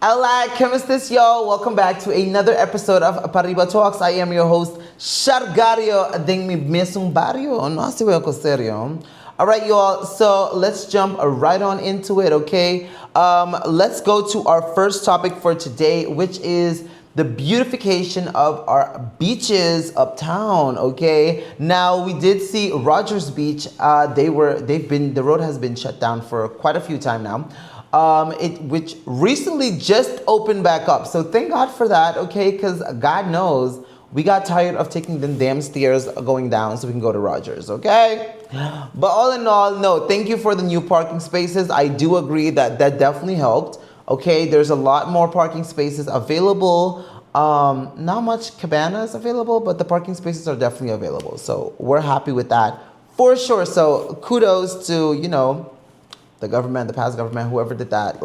Hola, ¿cómo estás, y'all? Welcome back to another episode of Pariba Talks. I am your host, Sharkk de mi mesmo barrio. No se veo serio. All right, y'all. So let's jump right on into it, okay? Let's go to our first topic for today, which is the beautification of our beaches uptown. Okay. Now we did see Rodger's Beach. The road has been shut down for quite a few time now. Which recently just opened back up. So thank God for that, okay? Because God knows we got tired of taking the damn stairs going down so we can go to Rodger's, okay? But all in all, no, thank you for the new parking spaces. I do agree that definitely helped. Okay, there's a lot more parking spaces available. Not much cabanas available, but the parking spaces are definitely available. So we're happy with that for sure. So kudos to, the government, the past government, whoever did that,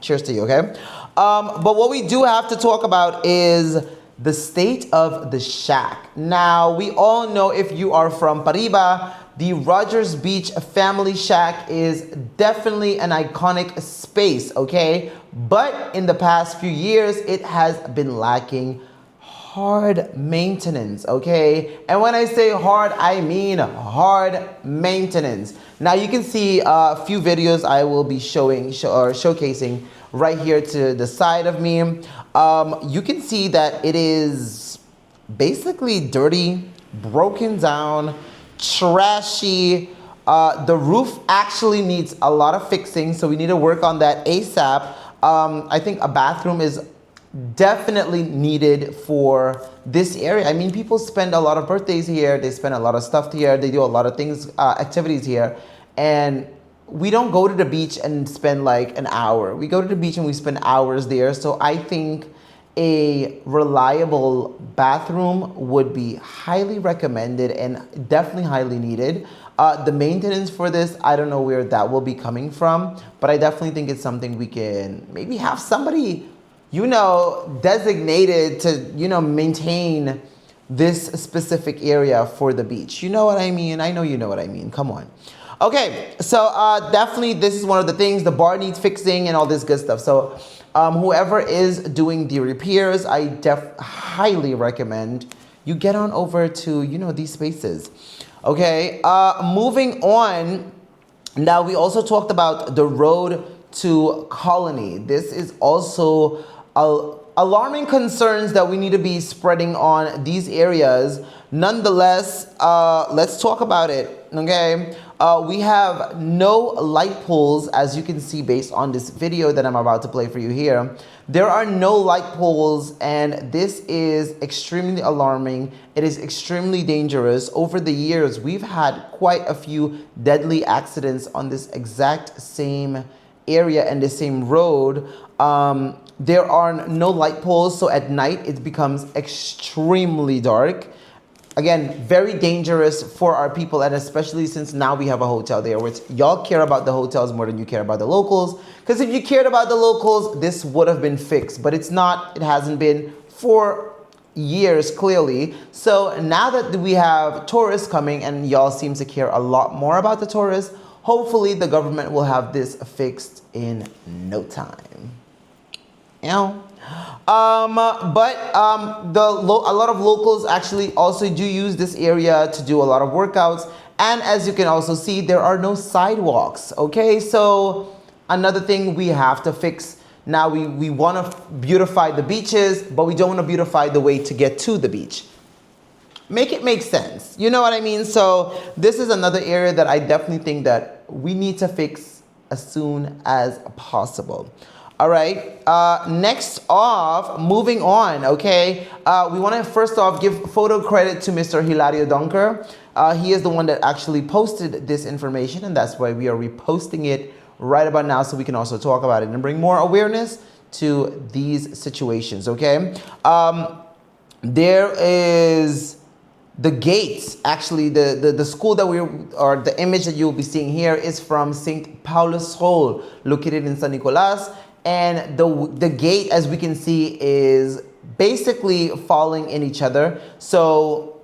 cheers to you, okay? But what we do have to talk about is the state of the Sharkk. Now, we all know, if you are from Pariba, the Rodger's Beach family Sharkk is definitely an iconic space, okay? But in the past few years, it has been lacking hard maintenance, okay? And when I say hard, I mean hard maintenance. Now you can see a few videos I will be showcasing right here to the side of me. You can see that it is basically dirty, broken down, trashy. The roof actually needs a lot of fixing, so we need to work on that ASAP. I think a bathroom is definitely needed for this area. I mean, people spend a lot of birthdays here, they spend a lot of stuff here, they do a lot of things, activities here, and we don't go to the beach and spend like an hour. We go to the beach and we spend hours there. So I think a reliable bathroom would be highly recommended and definitely highly needed. The maintenance for this, I don't know where that will be coming from, but I definitely think it's something we can maybe have somebody designated to, maintain this specific area for the beach. You know what I mean? I know you know what I mean. Come on. Okay, so definitely this is one of the things. The bar needs fixing and all this good stuff. So whoever is doing the repairs, I highly recommend you get on over to, these spaces. Okay, moving on. Now, we also talked about the road to Colony. This is also alarming concerns that we need to be spreading on these areas. Nonetheless, let's talk about it, okay? We have no light poles, as you can see based on this video that I'm about to play for you here. There are no light poles, and this is extremely alarming. It is extremely dangerous. Over the years, we've had quite a few deadly accidents on this exact same area and the same road. There are no light poles, so at night it becomes extremely dark. Again, very dangerous for our people, and especially since now we have a hotel there, which y'all care about the hotels more than you care about the locals. Because if you cared about the locals, this would have been fixed, but it's not. It hasn't been for years, clearly. So now that we have tourists coming, and y'all seem to care a lot more about the tourists, hopefully the government will have this fixed in no time. A lot of locals actually also do use this area to do a lot of workouts. And as you can also see, there are no sidewalks. Okay, so another thing we have to fix. Now we want to beautify the beaches, but we don't want to beautify the way to get to the beach. Make it make sense. You know what I mean? So this is another area that I definitely think that we need to fix as soon as possible. All right, next off, moving on, okay? We want to first off give photo credit to Mr. Hilario Dunker. He is the one that actually posted this information, and that's why we are reposting it right about now, so we can also talk about it and bring more awareness to these situations, okay? There is the gates, actually, the school that or the image that you'll be seeing here is from St. Paul's Hall, located in San Nicolas. And the gate, as we can see, is basically falling in each other. So,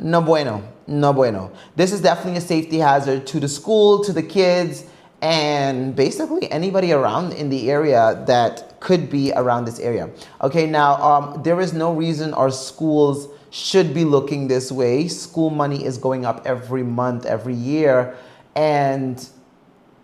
no bueno, no bueno. This is definitely a safety hazard to the school, to the kids, and basically anybody around in the area that could be around this area. Okay, now there is no reason our schools should be looking this way. School money is going up every month, every year, and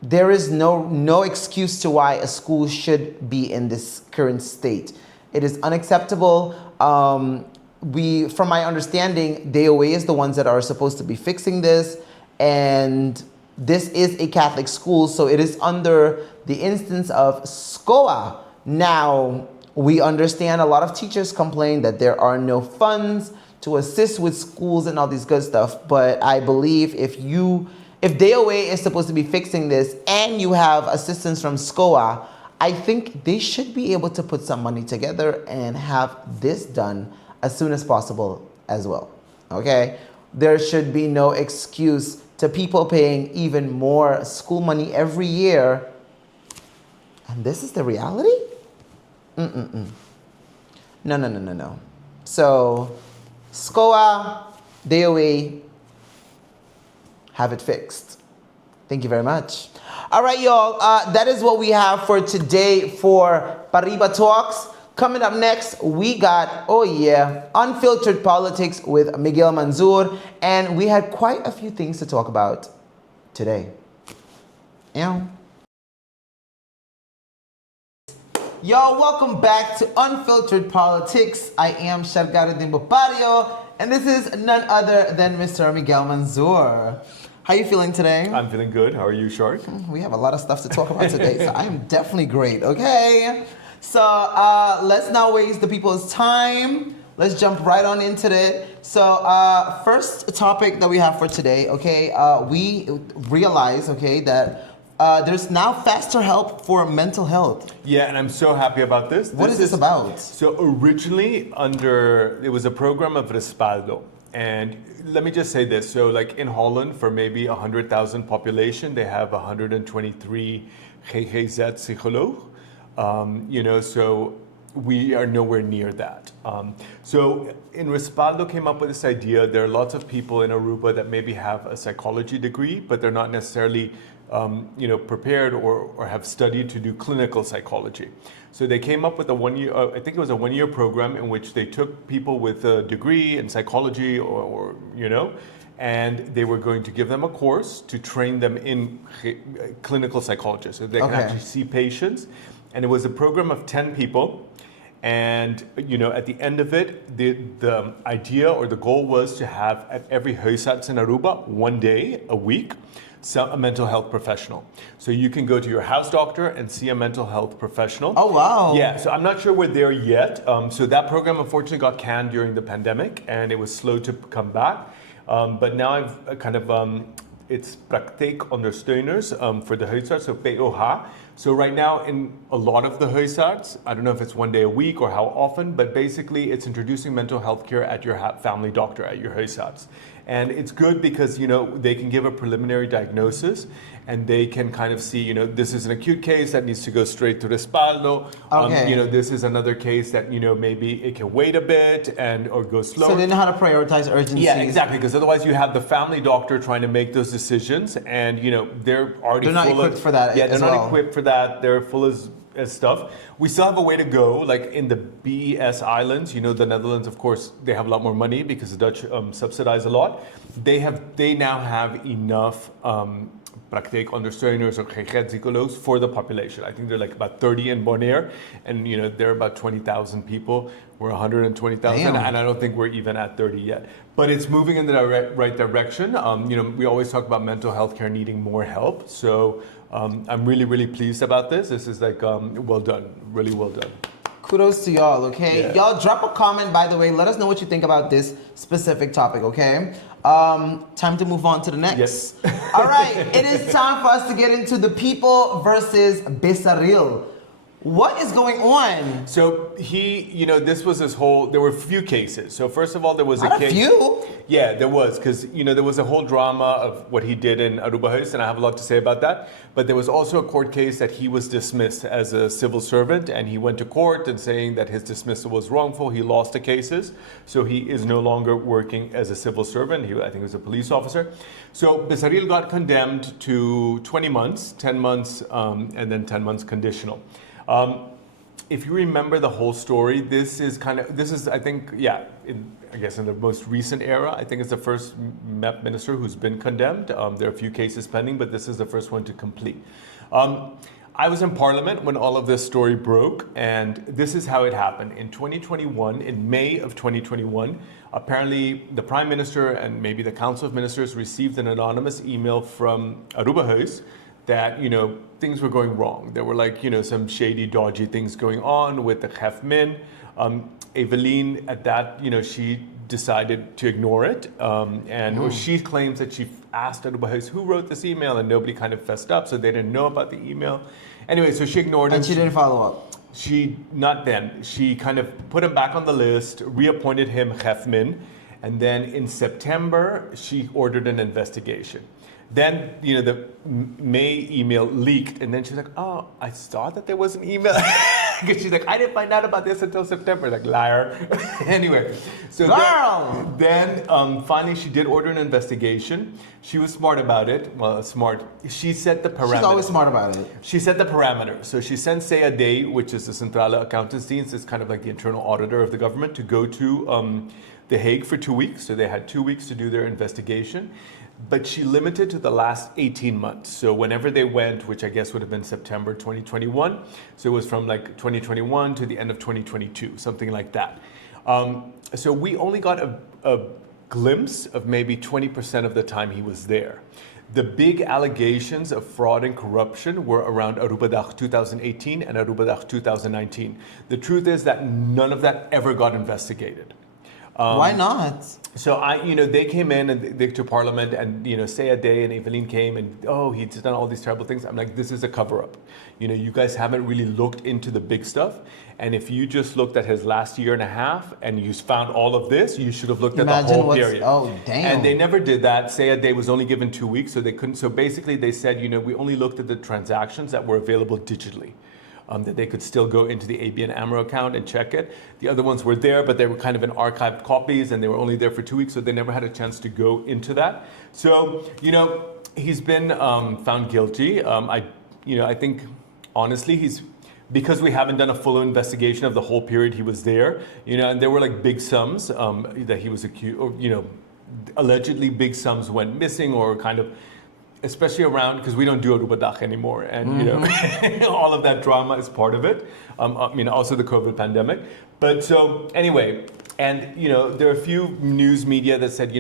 there is no excuse to why a school should be in this current state. It is unacceptable. From my understanding, DOA is the ones that are supposed to be fixing this, and this is a Catholic school, so it is under the instance of SCOA. Now, we understand a lot of teachers complain that there are no funds to assist with schools and all these good stuff, but I believe if DOA is supposed to be fixing this and you have assistance from SCOA, I think they should be able to put some money together and have this done as soon as possible as well. Okay? There should be no excuse to people paying even more school money every year. And this is the reality? No. So, SCOA, DOA, have it fixed. Thank you very much. All right, y'all. That is what we have for today for Pariba Talks. Coming up next, we got, Unfiltered Politics with Miguel Manzur. And we had quite a few things to talk about today. Y'all, welcome back to Unfiltered Politics. I am Sharkk Miguel, and this is none other than Mr. Miguel Manzur. How are you feeling today? I'm feeling good. How are you, Sharkk? We have a lot of stuff to talk about today, so I am definitely great, okay? So let's not waste the people's time. Let's jump right on into it. So first topic that we have for today, okay, we realize, okay, that there's now faster help for mental health. Yeah, and I'm so happy about this. What is this about? So originally it was a program of Respaldo. And let me just say this. So like in Holland, for maybe 100,000 population, they have 123 GGZ psycholoog. So we are nowhere near that. So in Respaldo came up with this idea. There are lots of people in Aruba that maybe have a psychology degree, but they're not necessarily prepared or have studied to do clinical psychology. So they came up with a one-year program in which they took people with a degree in psychology and they were going to give them a course to train them in clinical psychology. So they can actually see patients. And it was a program of 10 people. And, at the end of it, the idea or the goal was to have at every huisarts in Aruba, one day a week, a mental health professional. So you can go to your house doctor and see a mental health professional. Oh, wow. Yeah, so I'm not sure we're there yet. So that program unfortunately got canned during the pandemic and it was slow to come back. But now I've it's praktijkondersteuners for the huisarts, so POH. So right now in a lot of the huisarts, I don't know if it's one day a week or how often, but basically it's introducing mental health care at your family doctor, at your huisarts. And it's good because, they can give a preliminary diagnosis and they can kind of see, this is an acute case that needs to go straight to Respaldo. Okay. This is another case that, maybe it can wait a bit or go slower. So they know how to prioritize urgencies. Yeah, exactly. Because otherwise you have the family doctor trying to make those decisions and, they're already not equipped for that. Yeah, they're not equipped for that. They're full of stuff. We still have a way to go, like in the BES Islands, the Netherlands, of course, they have a lot more money because the Dutch subsidize a lot. They now have enough praktijkondersteuners or GGZ for the population. I think they're like about 30 in Bonaire, and they're about 20,000 people. We're 120,000, and I don't think we're even at 30 yet. But it's moving in the right direction. We always talk about mental health care needing more help. So I'm really, really pleased about this. This is like well done, really well done. Kudos to y'all, okay? Yeah. Y'all drop a comment, by the way. Let us know what you think about this specific topic, okay? Time to move on to the next. Yes. All right, it is time for us to get into the people versus Besaril. What is going on? So he, this was his whole. There were a few cases. So first of all, there was Not a case. A few. Yeah, there was, because there was a whole drama of what he did in Aruba House, and I have a lot to say about that. But there was also a court case that he was dismissed as a civil servant, and he went to court and saying that his dismissal was wrongful. He lost the cases, so he is no longer working as a civil servant. I think he was a police officer. So Besaril got condemned to 20 months, 10 months, and then 10 months conditional. If you remember the whole story, this is I think, I guess in the most recent era, I think it's the first MEP minister who's been condemned. There are a few cases pending, but this is the first one to complete. I was in Parliament when all of this story broke, and this is how it happened. In 2021, in May of 2021, apparently the Prime Minister and maybe the Council of Ministers received an anonymous email from Aruba House that, things were going wrong. There were some shady, dodgy things going on with the Chef Min. Eveline, at that, she decided to ignore it. Or she claims that she asked Aruba House who wrote this email, and nobody kind of fessed up, so they didn't know about the email. Anyway, so she ignored it. And she didn't follow up. Not then. She kind of put him back on the list, reappointed him Chef Min, and then in September, she ordered an investigation. Then, the May email leaked, and then she's like, oh, I saw that there was an email. Because she's like, I didn't find out about this until September. Like, liar. Anyway. So Girl! Then finally, she did order an investigation. She was smart about it. Well, smart. She set the parameters. She's always smart about it. She set the parameters. So she sent Seroe, which is the Centrale Accountantsdienst, it's kind of like the internal auditor of the government, to go to The Hague for 2 weeks. So they had 2 weeks to do their investigation. But she limited to the last 18 months. So whenever they went, which I guess would have been September 2021, so it was from like 2021 to the end of 2022, something like that. So we only got a glimpse of maybe 20% of the time he was there. The big allegations of fraud and corruption were around Aruba Dag 2018 and Aruba Dag 2019. The truth is that none of that ever got investigated. Why not? So they came in and to Parliament, and Seroe and Eveline came, and he's done all these terrible things. I'm like, this is a cover-up. You guys haven't really looked into the big stuff. And if you just looked at his last year and a half and you found all of this, you should have looked at the whole period. Oh, damn. And they never did that. Seroe was only given 2 weeks, so they couldn't. So basically, they said, we only looked at the transactions that were available digitally. That they could still go into the ABN AMRO account and check it. The other ones were there, but they were kind of in archived copies, and they were only there for 2 weeks, so they never had a chance to go into that. So, he's been found guilty. I think, honestly, because we haven't done a full investigation of the whole period he was there, and there were like big sums that he was accused, or, allegedly big sums went missing, or kind of, especially around, because we don't do Aruba Dag anymore, and all of that drama is part of it. Also the COVID pandemic. But so anyway, and there are a few news media that said,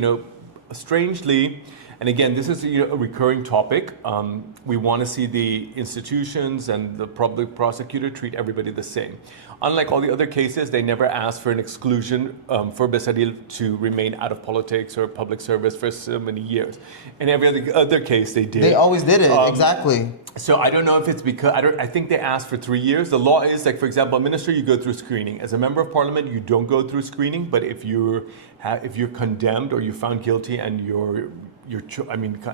strangely, and again, this is a recurring topic. We want to see the institutions and the public prosecutor treat everybody the same. Unlike all the other cases, they never asked for an exclusion for Besaril to remain out of politics or public service for so many years. In every other case, they did. They always did it, exactly. So I don't know if it's because, I think they asked for 3 years. The law is, like, for example, a minister, you go through screening. As a member of parliament, you don't go through screening, but if you're condemned or you're found guilty and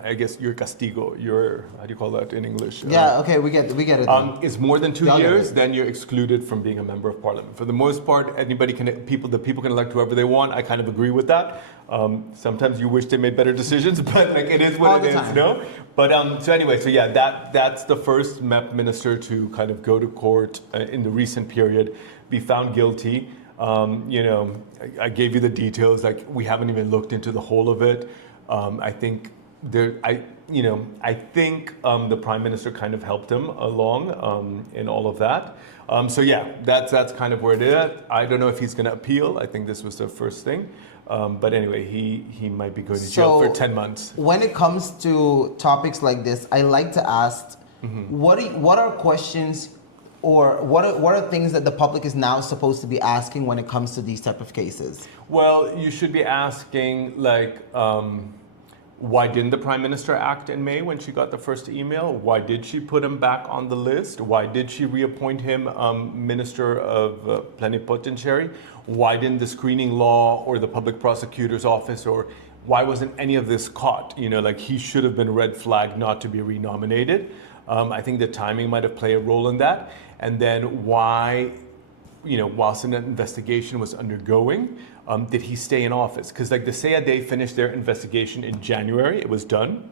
I guess your castigo, how do you call that in English? Yeah, okay, we get it. Is more than 2 years, then you're excluded from being a member of parliament. For the most part, the people can elect whoever they want. I kind of agree with that. Sometimes you wish they made better decisions, but like it is what it is, no? But so anyway, so yeah, that's the first MEP minister to kind of go to court in the recent period, be found guilty. I gave you the details. Like, we haven't even looked into the whole of it. I think the prime minister kind of helped him along in all of that. So yeah, that's kind of where it is. I don't know if he's going to appeal. I think this was the first thing. But anyway, he might be going to jail for 10 months. When it comes to topics like this, I like to ask, what are questions or what are things that the public is now supposed to be asking when it comes to these type of cases? Well, you should be asking, like, Why didn't the Prime Minister act in May when she got the first email? Why did she put him back on the list? Why did she reappoint him Minister of Plenipotentiary? Why didn't the screening law or the Public Prosecutor's Office, or why wasn't any of this caught? Like he should have been red flagged not to be renominated. I think the timing might have played a role in that. And then why, whilst an investigation was undergoing, did he stay in office? Because like the CAD finished their investigation in January, it was done.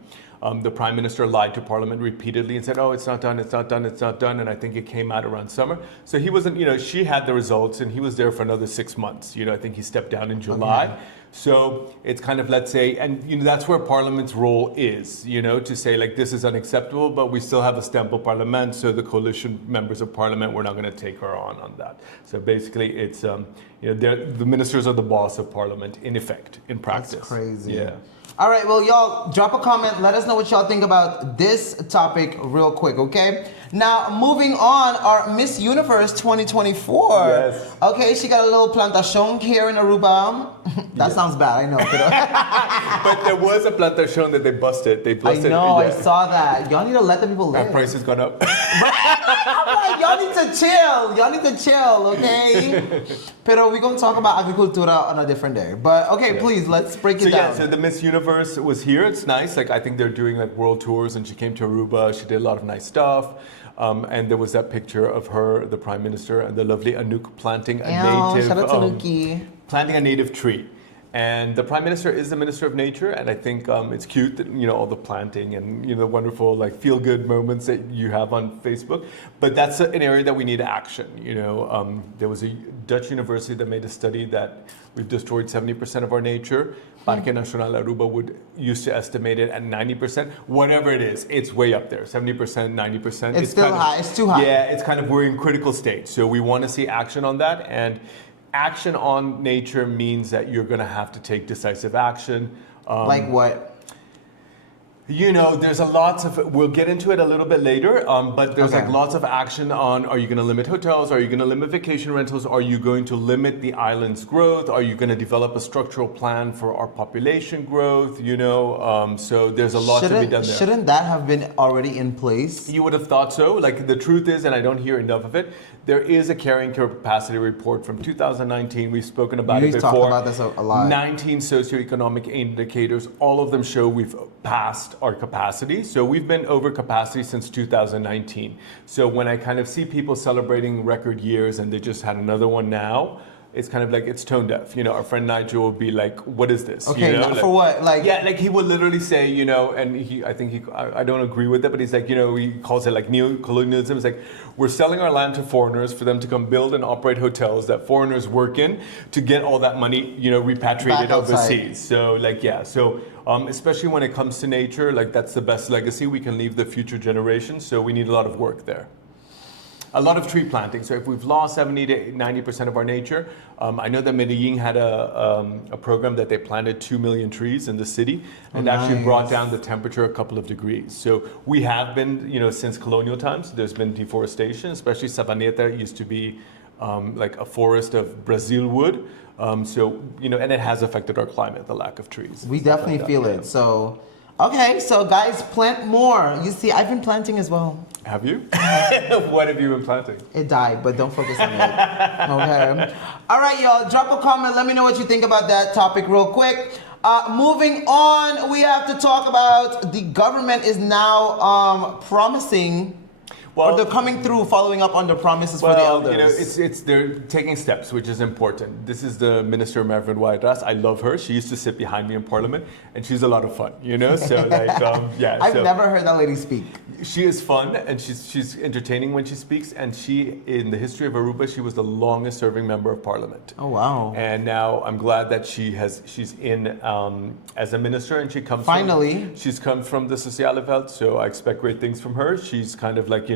The Prime Minister lied to Parliament repeatedly and said, oh, it's not done, it's not done, it's not done. And I think it came out around summer. So he wasn't, she had the results and he was there for another 6 months. I think he stepped down in July. Okay. So it's kind of, let's say, and that's where Parliament's role is, to say like this is unacceptable, but we still have a stemple Parliament, so the coalition members of Parliament, we're not going to take her on that. So basically it's, the ministers are the boss of Parliament in effect, in practice. That's crazy. Yeah. All right, well, y'all, drop a comment. Let us know what y'all think about this topic real quick, okay? Now, moving on, our Miss Universe 2024. Yes. Okay, she got a little plantation here in Aruba. That sounds bad, I know. But there was a plantation that they busted. I know, I saw that. Y'all need to let the people live. That price has gone up. Y'all need to chill. Y'all need to chill, okay? Pero we're going to talk about agricultura on a different day. But, okay, please, let's break it down. Yeah, so the Miss Universe was here. It's nice. Like, I think they're doing, like, world tours, and she came to Aruba. She did a lot of nice stuff. And there was that picture of her, the Prime Minister, and the lovely Anouk planting planting a native tree. And the Prime Minister is the Minister of Nature, and I think it's cute that, all the planting and, the wonderful, like, feel-good moments that you have on Facebook. But that's an area that we need action, There was a Dutch university that made a study that we've destroyed 70% of our nature. Parque Nacional Aruba used to estimate it at 90%. Whatever it is, it's way up there, 70%, 90%. It's still high, it's too high. Yeah, it's kind of, we're in critical stage. So we want to see action on that. And action on nature means that you're going to have to take decisive action. Like what? There's a lots of, we'll get into it a little bit later, but there's like lots of action on, are you going to limit hotels? Are you going to limit vacation rentals? Are you going to limit the island's growth? Are you going to develop a structural plan for our population growth? So there's a lot to be done there. Shouldn't that have been already in place? You would have thought so. Like the truth is, and I don't hear enough of it, there is a carrying capacity report from 2019. We've spoken about it before. We've talked about this a lot. 19 socioeconomic indicators. All of them show we've passed our capacity. So we've been over capacity since 2019. So when I kind of see people celebrating record years and they just had another one now, it's kind of like it's tone deaf. Our friend Nigel will be like, "What is this?" Okay, for what? Like, yeah, like he would literally say, and I don't agree with it, but he's like, he calls it like neo-colonialism. It's like we're selling our land to foreigners for them to come build and operate hotels that foreigners work in to get all that money, repatriated overseas. So especially when it comes to nature, like that's the best legacy we can leave the future generations. So we need a lot of work there. A lot of tree planting. So if we've lost 70 to 90% of our nature, I know that Medellin had a program that they planted 2 million trees in the city and actually brought down the temperature a couple of degrees. So we have been, since colonial times, there's been deforestation, especially Sabaneta used to be like a forest of Brazil wood. And it has affected our climate, the lack of trees. We definitely feel it. So, okay, so guys, plant more. You see, I've been planting as well. Have you? What have you been planting? It died, but don't focus on it. Okay. All right, y'all. Drop a comment. Let me know what you think about that topic real quick. Moving on, we have to talk about the government is now promising. Or they're coming through, following up on the promises for the elders. They're taking steps, which is important. This is the Minister Mervyn Waidras. I love her. She used to sit behind me in Parliament, and she's a lot of fun. So I've never heard that lady speak. She is fun, and she's entertaining when she speaks. And she, in the history of Aruba, she was the longest serving member of Parliament. Oh wow! And now I'm glad that she's in as a minister, and she comes. Finally, she's come from the Socialeveld, so I expect great things from her. She's kind of like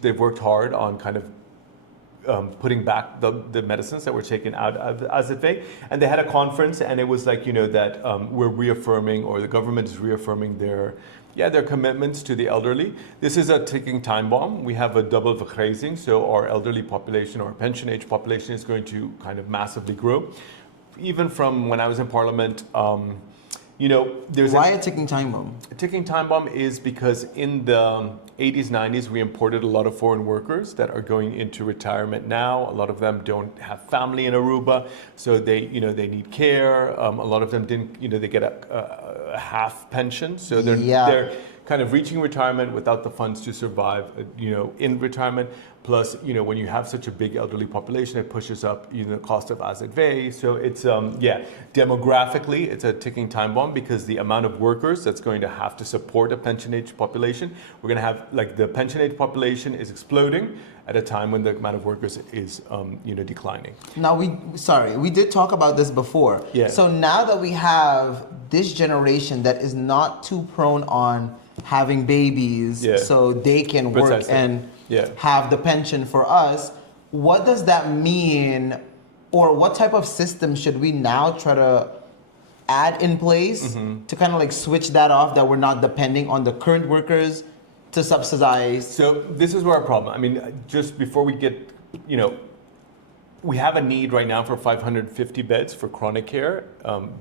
they've worked hard on kind of putting back the medicines that were taken out of AZV. And they had a conference, and it was like, that we're reaffirming, or the government is reaffirming their commitments to the elderly. This is a ticking time bomb. We have a double vergrazing, so our elderly population, or pension age population, is going to kind of massively grow. Even from when I was in Parliament, there's Why a ticking time bomb? a ticking time bomb is because in the 80s, 90s, we imported a lot of foreign workers that are going into retirement now. A lot of them don't have family in Aruba, so they need care. A lot of them didn't, they get a half pension, so they're kind of reaching retirement without the funds to survive, in retirement. Plus, when you have such a big elderly population, it pushes up, the cost of asset value. So it's, demographically, it's a ticking time bomb because the amount of workers that's going to have to support a pension age population, we're going to have, the pension age population is exploding at a time when the amount of workers is, declining. Now, we did talk about this before. Yeah. So now that we have this generation that is not too prone on having babies, so they can work Precisely. and have the pension for us, what does that mean, or what type of system should we now try to add in place to kind of switch that off, that we're not depending on the current workers to subsidize? So this is where our problem. I mean, just before we get, we have a need right now for 550 beds for chronic care,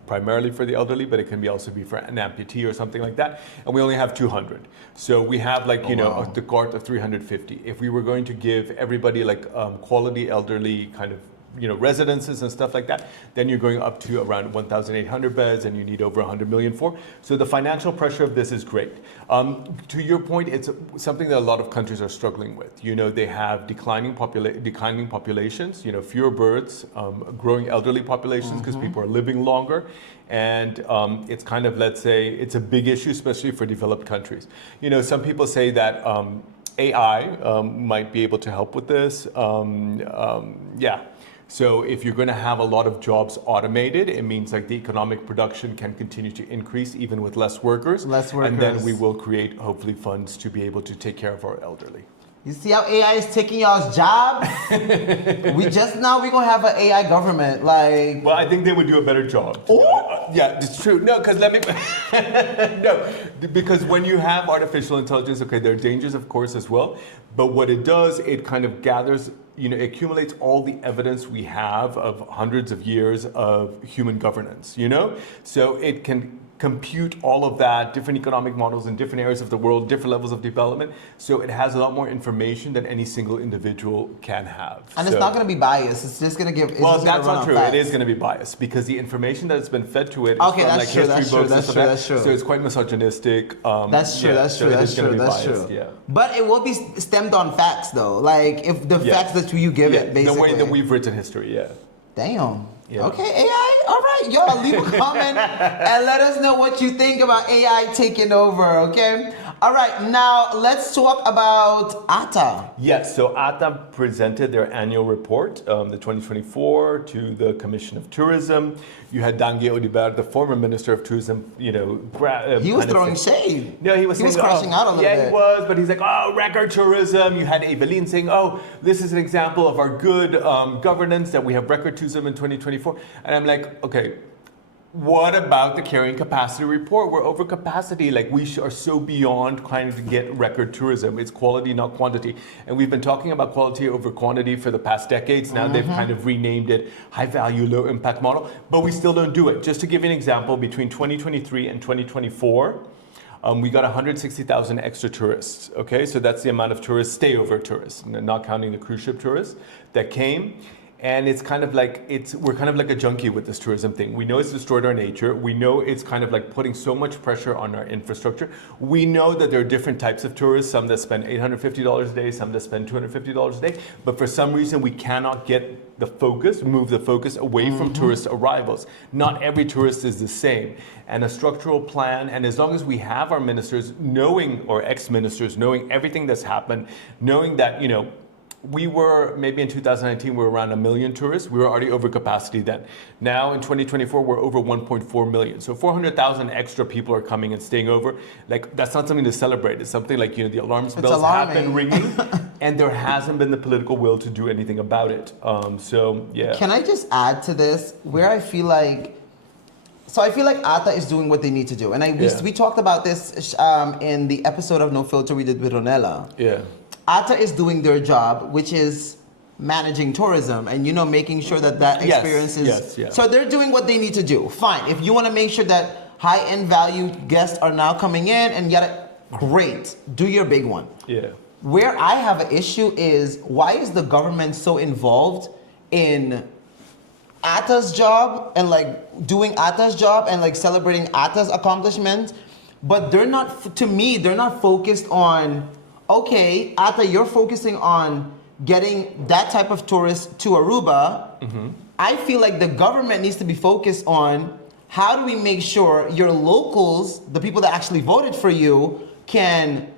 primarily for the elderly, but it can also be for an amputee or something like that. And we only have 200. So we have a cohort of 350. If we were going to give everybody quality elderly kind of residences and stuff like that, then you're going up to around 1,800 beds, and you need over 100 million for. So the financial pressure of this is great. To your point, it's something that a lot of countries are struggling with. They have declining populations, fewer birds, growing elderly populations because people are living longer. And it's kind of, let's say, it's a big issue, especially for developed countries. Some people say that AI might be able to help with this. So if you're going to have a lot of jobs automated, it means the economic production can continue to increase even with less workers. And then we will create, hopefully, funds to be able to take care of our elderly. You see how AI is taking y'all's jobs? we're going to have an AI government. Well, I think they would do a better job. Yeah, it's true. No, because because when you have artificial intelligence, there are dangers, of course, as well. But what it does, it kind of gathers, accumulates all the evidence we have of hundreds of years of human governance, So it can compute all of that, different economic models in different areas of the world, different levels of development. So it has a lot more information than any single individual can have. And it's not going to be biased. It's just going to give. Well, that's not true. It is going to be biased because the information that's been fed to it is from history books. That's true. So it's quite misogynistic. That's true. That's true. Yeah. But it will be stemmed on facts, though. If the facts that you give it, basically. The way that we've written history. Yeah. Damn. Yeah. Okay, AI. All right, y'all leave a comment and let us know what you think about AI taking over. Okay. All right, now let's talk about ATA. Yes, so ATA presented their annual report, the 2024, to the Commission of Tourism. You had Dangue Odibert, the former Minister of Tourism, he was throwing shade. No, he was crashing out a little bit. Yeah, he was, but he's like, record tourism. You had Evelyn saying, this is an example of our good governance, that we have record tourism in 2024. And I'm like, okay, what about the carrying capacity report? We're over capacity. We are so beyond trying to get record tourism. It's quality, not quantity. And we've been talking about quality over quantity for the past decades. Now they've kind of renamed it high value, low impact model, but we still don't do it. Just to give you an example, between 2023 and 2024, we got 160,000 extra tourists. Okay, so that's the amount of tourists, stayover tourists, not counting the cruise ship tourists that came. And it's kind of we're kind of like a junkie with this tourism thing. We know it's destroyed our nature. We know it's kind of putting so much pressure on our infrastructure. We know that there are different types of tourists, some that spend $850 a day, some that spend $250 a day. But for some reason, we cannot move the focus away from tourist arrivals. Not every tourist is the same. And a structural plan, and as long as we have our ministers knowing, or ex-ministers knowing everything that's happened, knowing that, we were, maybe in 2019, we were around 1 million tourists. We were already over capacity then. Now in 2024, we're over 1.4 million. So 400,000 extra people are coming and staying over. That's not something to celebrate. It's something the alarm bells have been ringing, and there hasn't been the political will to do anything about it. Can I just add to this, where I feel like ATA is doing what they need to do. And we talked about this in the episode of No Filter we did with Ronella. Yeah. ATA is doing their job, which is managing tourism and making sure that experience is. Yes. So they're doing what they need to do. Fine. If you want to make sure that high-end value guests are now coming in and yet, great, do your big one. Yeah. Where I have an issue is, why is the government so involved in Atta's job and like doing Atta's job and like celebrating Atta's accomplishments, but they're not, to me, they're not focused on, okay, Atta, you're focusing on getting that type of tourist to Aruba. I feel like the government needs to be focused on, how do we make sure your locals, the people that actually voted for you, can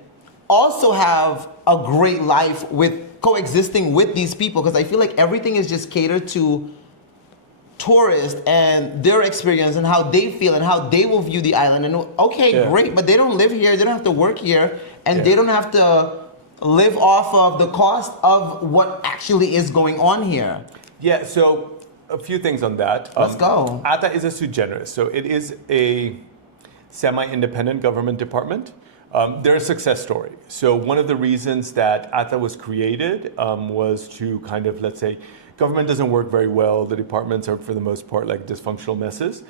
also have a great life with coexisting with these people? Because I feel like everything is just catered to tourists and their experience and how they feel and how they will view the island. And okay, great, but they don't live here, they don't have to work here, and they don't have to live off of the cost of what actually is going on here. Yeah, so a few things on that. Let's go. ATA is a sui generis, so it is a semi-independent government department. They're a success story. So one of the reasons that ATA was created was to kind of, let's say, government doesn't work very well. The departments are, for the most part, like dysfunctional messes.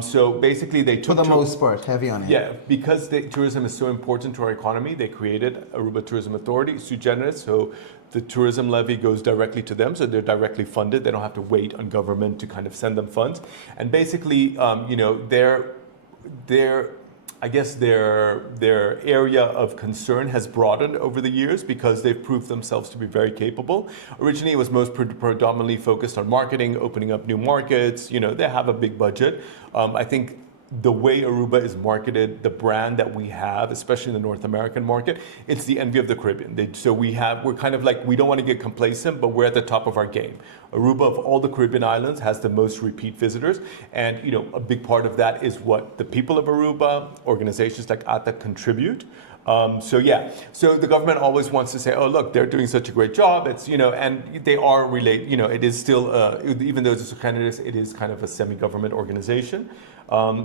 So basically, they took... For the most part, heavy on it. Yeah, because tourism is so important to our economy, they created Aruba Tourism Authority, sui generis, so the tourism levy goes directly to them, so they're directly funded. They don't have to wait on government to kind of send them funds. And basically, you know, I guess their area of concern has broadened over the years because they've proved themselves to be very capable. Originally, it was most predominantly focused on marketing, opening up new markets. You know, they have a big budget. I think the way Aruba is marketed, the brand that we have, especially in the North American market, it's the envy of the Caribbean. So we're kind of like, we don't want to get complacent, but we're at the top of our game. Aruba, of all the Caribbean islands, has the most repeat visitors. And, you know, a big part of that is what the people of Aruba, organizations like ATA contribute. So the government always wants to say, oh, look, they're doing such a great job. It's, you know, and they are it is still, even though it's it is kind of a semi-government organization.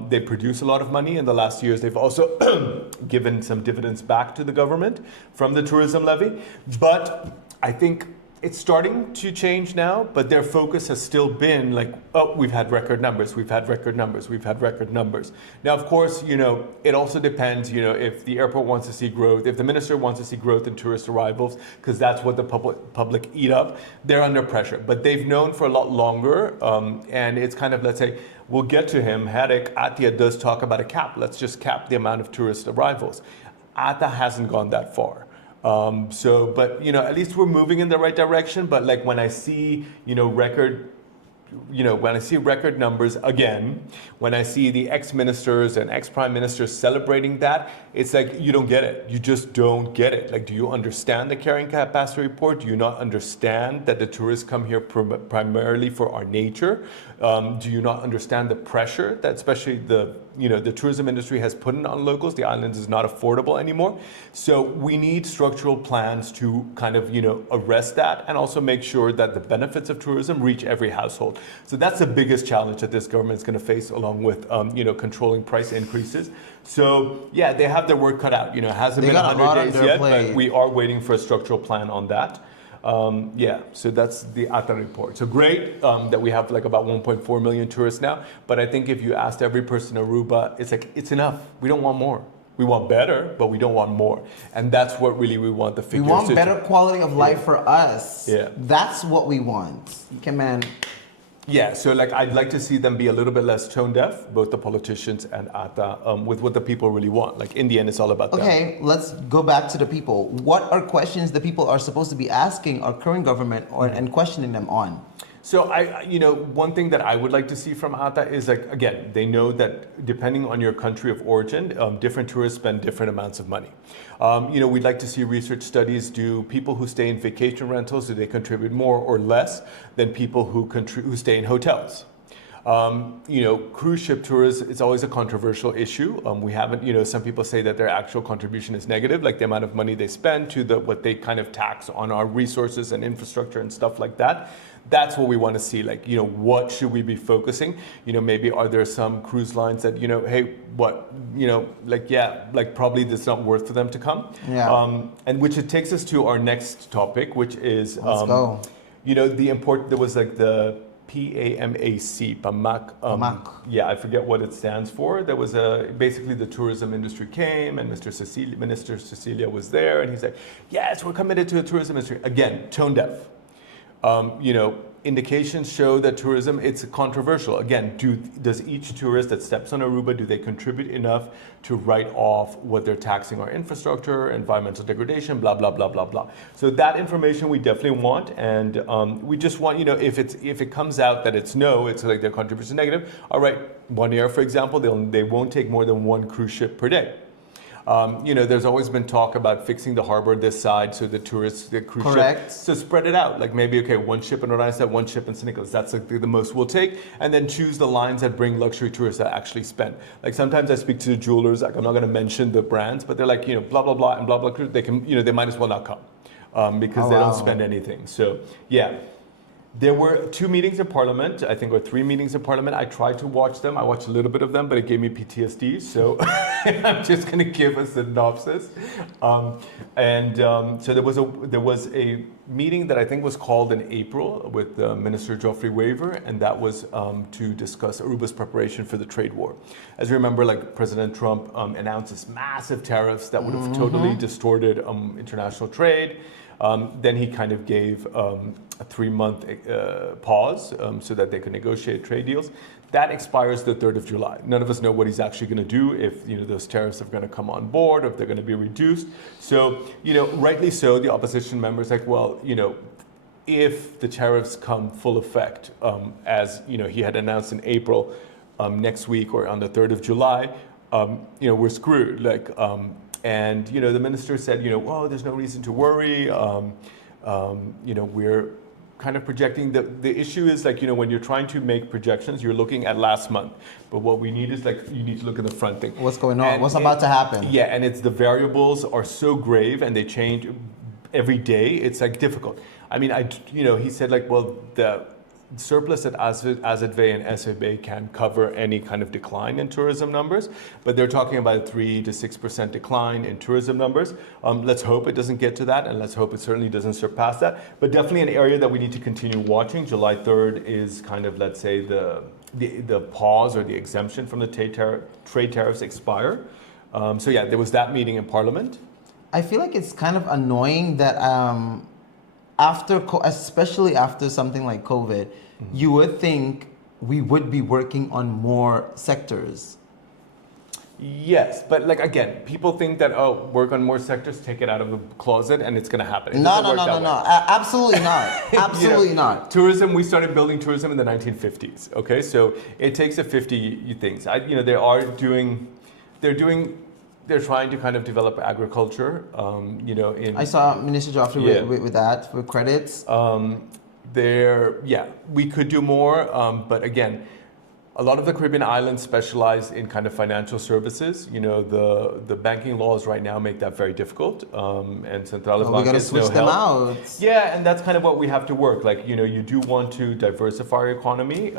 They produce a lot of money. In the last years, they've also given some dividends back to the government from the tourism levy. But I think it's starting to change now, but their focus has still been like, oh, we've had record numbers, we've had record numbers, we've had record numbers. Now, of course, you know, it also depends, you know, if the airport wants to see growth, if the minister wants to see growth in tourist arrivals, because that's what the public eat up, they're under pressure. But they've known for a lot longer, and it's kind of, let's say, we'll get to him. Haddock, Atia does talk about a cap. Let's just cap the amount of tourist arrivals. ATA hasn't gone that far. But, you know, at least we're moving in the right direction. But like when I see, when I see record numbers again, when I see the ex-ministers and ex-prime ministers celebrating that, it's like, you don't get it. You just don't get it. Like, do you understand the carrying capacity report? Do you not understand that the tourists come here primarily for our nature? Do you not understand the pressure that especially the tourism industry has put on locals? The island is not affordable anymore. So we need structural plans to kind of, arrest that and also make sure that the benefits of tourism reach every household. So that's the biggest challenge that this government is going to face, along with, controlling price increases. So yeah, they have their work cut out. It hasn't been 100 days yet, but we are waiting for a structural plan on that. So that's the ATA report. So great that we have like about 1.4 million tourists now. But I think if you asked every person in Aruba, it's like, it's enough. We don't want more. We want better, but we don't want more. And that's what really we want the figures. We want better quality of life for us. Yeah. That's what we want. Man. Yeah, so like I'd like to see them be a little bit less tone deaf, both the politicians and ATA, with what the people really want. Like in the end, it's all about them. Okay, let's go back to the people. What are questions that people are supposed to be asking our current government and questioning them on? So one thing that I would like to see from ATA is like, again, they know that depending on your country of origin, different tourists spend different amounts of money. We'd like to see research studies. Do people who stay in vacation rentals, do they contribute more or less than people who stay in hotels? Cruise ship tours, it's always a controversial issue. We haven't, some people say that their actual contribution is negative, like the amount of money they spend to what they kind of tax on our resources and infrastructure and stuff like that. That's what we want to see. Like, what should we be focusing? Maybe are there some cruise lines that, hey, what, probably it's not worth for them to come. Yeah. And which it takes us to our next topic, which is, Let's go. there was like PAMAC, PAMAC. PAMAC. Yeah, I forget what it stands for. There was basically the tourism industry came, and Minister Cecilia was there, and he said, yes, we're committed to the tourism industry. Again, tone deaf. Indications show that tourism, it's controversial. Again, does each tourist that steps on Aruba, do they contribute enough to write off what they're taxing our infrastructure, environmental degradation, blah, blah, blah, blah, blah. So that information we definitely want, and we just want, if it comes out that it's no, it's like their contribution negative, all right, One Air, for example, they won't take more than one cruise ship per day. There's always been talk about fixing the harbor this side so the tourists, the cruise Correct. ship, so spread it out. Like maybe, okay, one ship in Oranjestad, one ship in St. Nicholas. That's like the most we'll take. And then choose the lines that bring luxury tourists that actually spend. Like sometimes I speak to the jewelers, like I'm not going to mention the brands, but they're like, blah, blah, blah, and blah, blah. They can, they might as well not come because they don't spend anything. So, yeah. There were 2 meetings in Parliament, I think, or 3 meetings in Parliament. I tried to watch them. I watched a little bit of them, but it gave me PTSD. So I'm just going to give a synopsis. So there was a meeting that I think was called in April with Minister Geoffrey Waver, and that was to discuss Aruba's preparation for the trade war. As you remember, like President Trump announced this massive tariffs that would have totally distorted international trade. Then he kind of gave a 3-month pause so that they could negotiate trade deals. That expires the 3rd of July. None of us know what he's actually going to do, if those tariffs are going to come on board, or if they're going to be reduced. So, rightly so, the opposition members like, well, if the tariffs come full effect, as he had announced in April, next week or on the 3rd of July, we're screwed. And the minister said, well, there's no reason to worry. We're kind of projecting. The issue is when you're trying to make projections, you're looking at last month. But what we need is you need to look at the front thing. What's going on? What's about to happen? Yeah, and it's the variables are so grave and they change every day. It's difficult. I mean, he said the surplus at AZV and SAB can cover any kind of decline in tourism numbers, but they're talking about a 3 to 6% decline in tourism numbers. Let's hope it doesn't get to that, and let's hope it certainly doesn't surpass that. But definitely an area that we need to continue watching. July 3rd is kind of, let's say, the pause or the exemption from the trade tariffs expire. So yeah, there was that meeting in Parliament. I feel like it's kind of annoying that especially after something like COVID, you would think we would be working on more sectors. Yes, but again, people think that, work on more sectors, take it out of the closet, and it's going to happen. No. Absolutely not. Absolutely not. Tourism, we started building tourism in the 1950s. Okay, so it takes a 50 things. They're trying to kind of develop agriculture. I saw Minister Geoffrey with that for credits. We could do more, but again, a lot of the Caribbean islands specialize in kind of financial services. The banking laws right now make that very difficult, and Central Bank we got to is switch them out. Yeah, and that's kind of what we have to work. You do want to diversify our economy.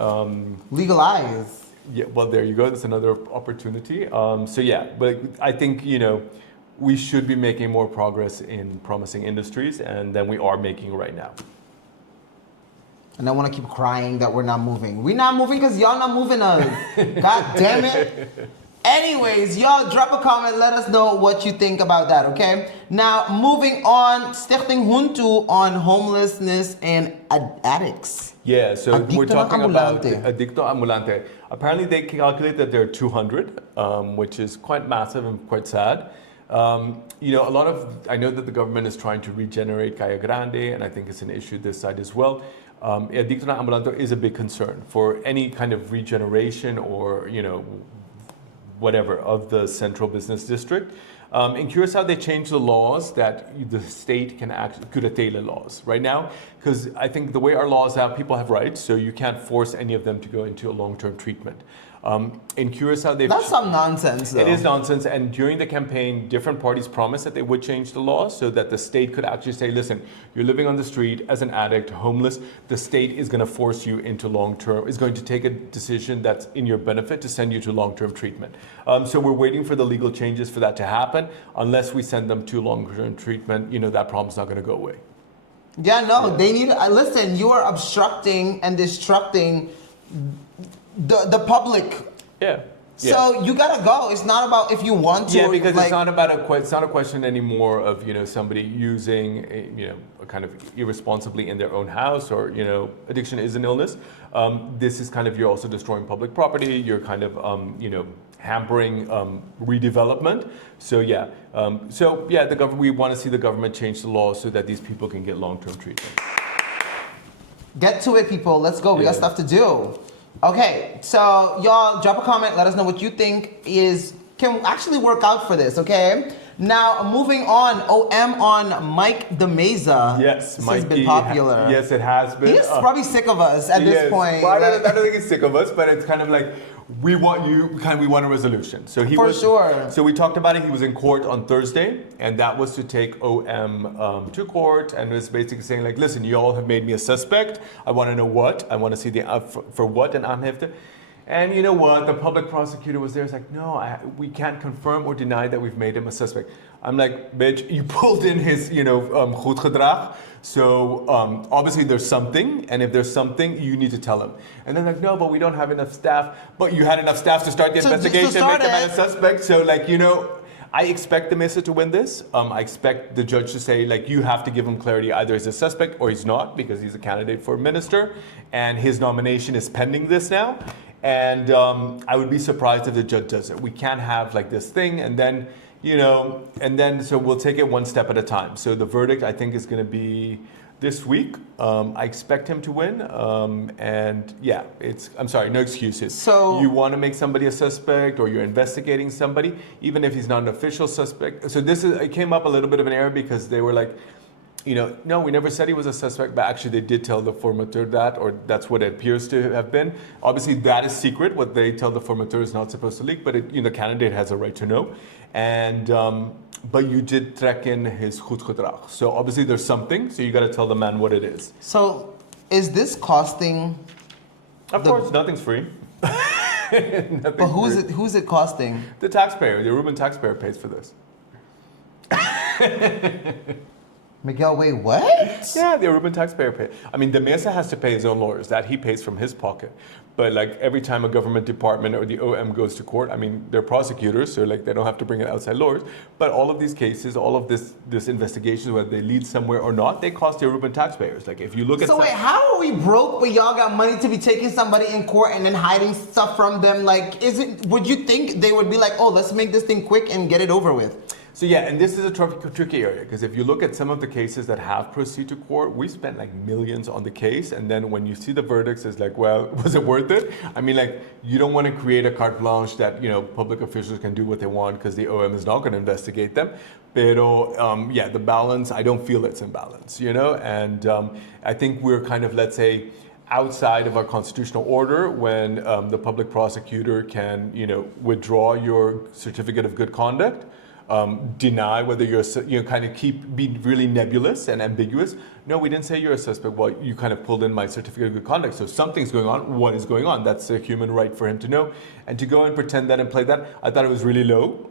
Legalize. Yeah, well, there you go. That's another opportunity. But I think, we should be making more progress in promising industries, and than we are making right now. And I want to keep crying that we're not moving. We're not moving because y'all not moving us. God damn it. Anyways, y'all drop a comment. Let us know what you think about that, okay? Now, moving on. Stichting Junto on homelessness and addicts. Yeah, so we're talking about ambulante. Adicto Ambulante. Apparently, they calculate that there are 200, which is quite massive and quite sad. I know that the government is trying to regenerate Calle Grande, and I think it's an issue this side as well. Adicto Ambulante is a big concern for any kind of regeneration or, whatever, of the central business district. In Curacao, they changed the laws that the state can act, curatela laws, right now, because I think the way our laws are, people have rights, so you can't force any of them to go into a long-term treatment. In Curacao, that's some nonsense, though. It is nonsense, and during the campaign, different parties promised that they would change the law so that the state could actually say, listen, you're living on the street as an addict, homeless, the state is going to force you into long-term, is going to take a decision that's in your benefit to send you to long-term treatment. So we're waiting for the legal changes for that to happen. Unless we send them to long-term treatment, that problem's not going to go away. Yeah, no, they need. Listen, you are obstructing and destructing the public. Yeah. So you gotta go. It's not about if you want to. Yeah, because like, it's not about it's not a question anymore of somebody using kind of irresponsibly in their own house, or addiction is an illness. This is kind of, you're also destroying public property. You're kind of hampering redevelopment. So the government, we want to see the government change the law so that these people can get long-term treatment. Get to it, people. Let's go. We got stuff to do. Okay, so y'all drop a comment. Let us know what you think can actually work out for this. Okay. Now moving on. OM on Mike de Meza. Yes, this Mikey has been popular. Yes, it has been. He's probably sick of us at this point. Well, I don't think he's sick of us, but it's kind of like, we want a resolution. So sure. So we talked about it. He was in court on Thursday, and that was to take OM to court, and was basically saying like, listen, you all have made me a suspect. I want to know what. I want to see the for what and aanhefte. And you know what? The public prosecutor was there. It's like, no, we can't confirm or deny that we've made him a suspect. I'm like, bitch, you pulled in his, goed gedrag. So obviously there's something, and if there's something, you need to tell him. And they're like, no, but we don't have enough staff. But you had enough staff to start the investigation and make the man a suspect. So I expect the Mesa to win this. I expect the judge to say, like, you have to give him clarity. Either he's a suspect or he's not, because he's a candidate for minister, and his nomination is pending this now. And I would be surprised if the judge does it. We can't have like this thing, and then, so we'll take it one step at a time. So the verdict, I think, is going to be this week. I expect him to win. And yeah, I'm sorry, no excuses. So you want to make somebody a suspect, or you're investigating somebody, even if he's not an official suspect. So it came up a little bit of an error, because they were like, no, we never said he was a suspect, but actually they did tell the formateur that, or that's what it appears to have been. Obviously, that is secret. What they tell the formateur is not supposed to leak, but the candidate has a right to know. And but you did track in his goed gedrag. So obviously there's something, so you got to tell the man what it is. So is this costing? Of course, nothing's free. But who's it costing? The taxpayer, the Aruban taxpayer pays for this. Miguel, wait, what? Yeah, the Aruban taxpayer pays. I mean, de Meza has to pay his own lawyers. That he pays from his pocket. But like every time a government department or the OM goes to court, I mean, they're prosecutors, so like they don't have to bring in outside lawyers. But all of these cases, all of this investigation, whether they lead somewhere or not, they cost the Aruban taxpayers. Like if you look at wait, how are we broke but y'all got money to be taking somebody in court and then hiding stuff from them? Like, would you think they would be like, oh, let's make this thing quick and get it over with? So yeah, and this is a tricky area, because if you look at some of the cases that have proceeded to court, we spent like millions on the case, and then when you see the verdicts, it's like, well, was it worth it? I mean, like, you don't want to create a carte blanche that public officials can do what they want because the OM is not going to investigate them. Pero the balance, I don't feel it's in balance, and I think we're kind of, let's say, outside of our constitutional order when the public prosecutor can withdraw your certificate of good conduct. Deny whether you're kind of be really nebulous and ambiguous. No, we didn't say you're a suspect. Well, you kind of pulled in my certificate of good conduct. So something's going on. What is going on? That's a human right for him to know. And to go and pretend that and play that, I thought it was really low.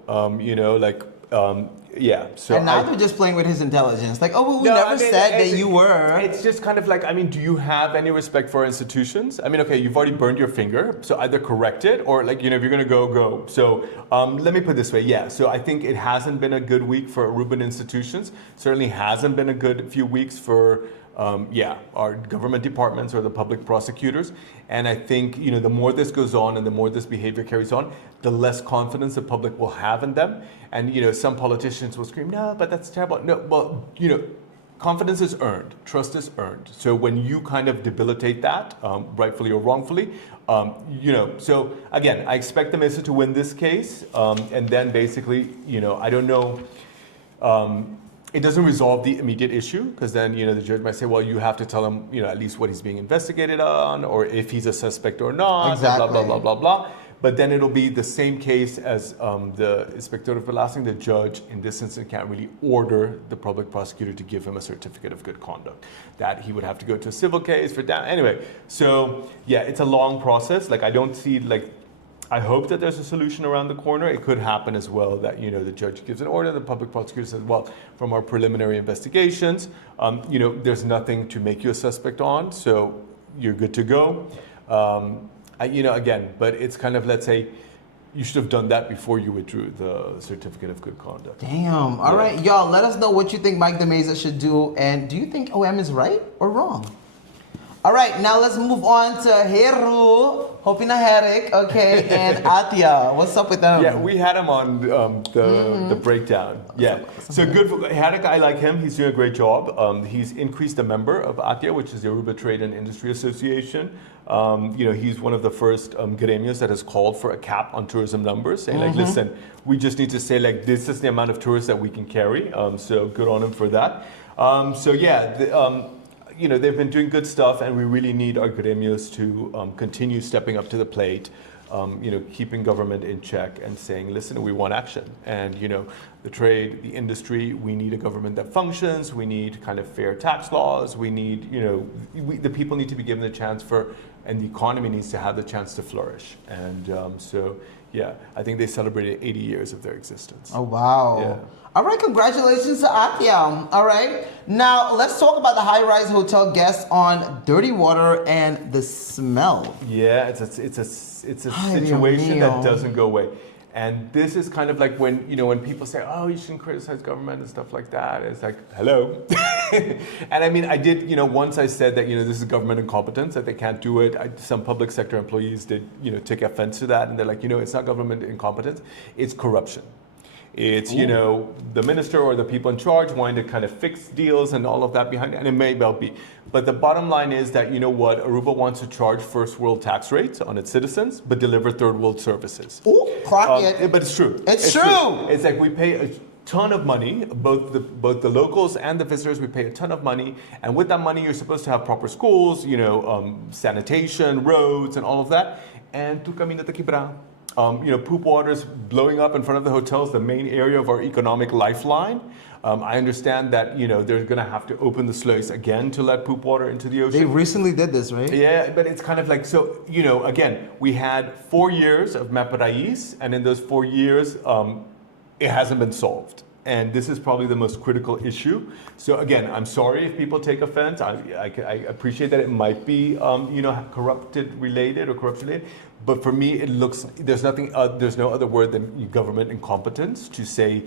So and now they're just playing with his intelligence. Like, oh, well, we never said that you were. It's just kind of like, I mean, do you have any respect for our institutions? I mean, okay, you've already burned your finger, so either correct it or like, if you're going to go. So let me put it this way. Yeah, so I think it hasn't been a good week for Aruban institutions. Certainly hasn't been a good few weeks for our government departments or the public prosecutors. And I think, the more this goes on and the more this behavior carries on, the less confidence the public will have in them. And, some politicians will scream, no, but that's terrible. No, well, confidence is earned. Trust is earned. So when you kind of debilitate that, rightfully or wrongfully, so again, I expect the Mesa to win this case. And then basically, I don't know, it doesn't resolve the immediate issue, because then, the judge might say, well, you have to tell him, at least what he's being investigated on, or if he's a suspect or not, exactly. Blah, blah, blah, blah, blah. But then it'll be the same case as the Inspector of Belasting. The judge, in this instance, can't really order the public prosecutor to give him a certificate of good conduct. That he would have to go to a civil case for that. Anyway, so yeah, it's a long process. Like, I don't see, like, I hope that there's a solution around the corner. It could happen as well that, the judge gives an order, the public prosecutor says, well, from our preliminary investigations, there's nothing to make you a suspect on, so you're good to go. Again, but it's kind of, let's say, you should have done that before you withdrew the certificate of good conduct. Damn. All right, y'all, let us know what you think Mike de Meza should do, and do you think OM is right or wrong? All right, now let's move on to Heru, Hopina Herrick, okay, and Atia. What's up with them? Yeah, we had him on the breakdown. Yeah, so good for Herrick. I like him. He's doing a great job. He's increased a member of Atia, which is the Aruba Trade and Industry Association. He's one of the first gremios that has called for a cap on tourism numbers, saying like, listen, we just need to say like, this is the amount of tourists that we can carry. So good on him for that. They've been doing good stuff, and we really need our gremios to continue stepping up to the plate, keeping government in check and saying, listen, we want action. And, the trade, the industry, we need a government that functions. We need kind of fair tax laws. We need, the people need to be given the chance and the economy needs to have the chance to flourish. And I think they celebrated 80 years of their existence. Oh, wow. Yeah. All right, congratulations to Atia. All right, now let's talk about the high-rise hotel guests on dirty water and the smell. Yeah, it's a situation that doesn't go away. And this is kind of like when people say, oh, you shouldn't criticize government and stuff like that. It's like, hello. And I mean, I did, once I said that, this is government incompetence, that they can't do it. Some public sector employees did, take offense to that. And they're like, it's not government incompetence, it's corruption. It's, the minister or the people in charge wanting to kind of fix deals and all of that behind it, and it may well be. But the bottom line is that, Aruba wants to charge first world tax rates on its citizens, but deliver third world services. Ooh, clock it. But it's true. It's true. It's like we pay a ton of money, both the locals and the visitors, we pay a ton of money. And with that money, you're supposed to have proper schools, sanitation, roads, and all of that. And tu camino te quebra. Poop waters blowing up in front of the hotels, the main area of our economic lifeline. I understand that, they're going to have to open the sluice again to let poop water into the ocean. They recently did this, right? Yeah, but it's kind of like, so, again, we had 4 years of Maparais, and in those 4 years, it hasn't been solved. And this is probably the most critical issue. So again, I'm sorry if people take offense. I appreciate that it might be, corrupted related or corruption related. But for me, it looks, there's no other word than government incompetence to say,